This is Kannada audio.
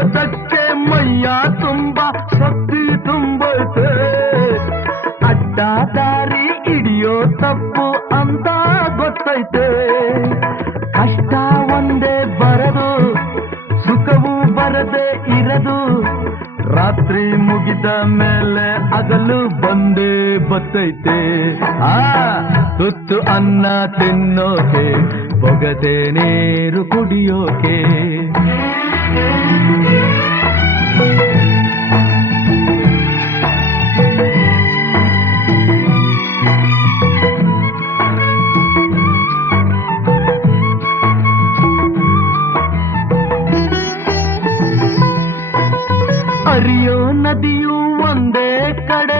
ನಡೆಯೋದಕ್ಕೆ ಮೈಯ ತುಂಬ ಶಕ್ತಿ ತುಂಬೈತೆ. ಅಡ್ಡ ದಾರಿ ಹಿಡಿಯೋ ತಪ್ಪು ಅಂತ ಗೊತ್ತೈತೆ. ಕಷ್ಟ ಒಂದೇ ಬರದು, ಸುಖವೂ ಬರದೆ ಇರದು. ರಾತ್ರಿ ಮುಗಿದ ಮೇಲೆ ಹಗಲು ಬಂದೇ ಬತ್ತೈತೆ. ತುತ್ತು ಅನ್ನ ತಿನ್ನೋಕೆ, ಬೊಗದೆ ನೀರು ಕುಡಿಯೋಕೆ. ಹರಿಯೋ ನದಿಯು ಒಂದೇ ಕಡೆ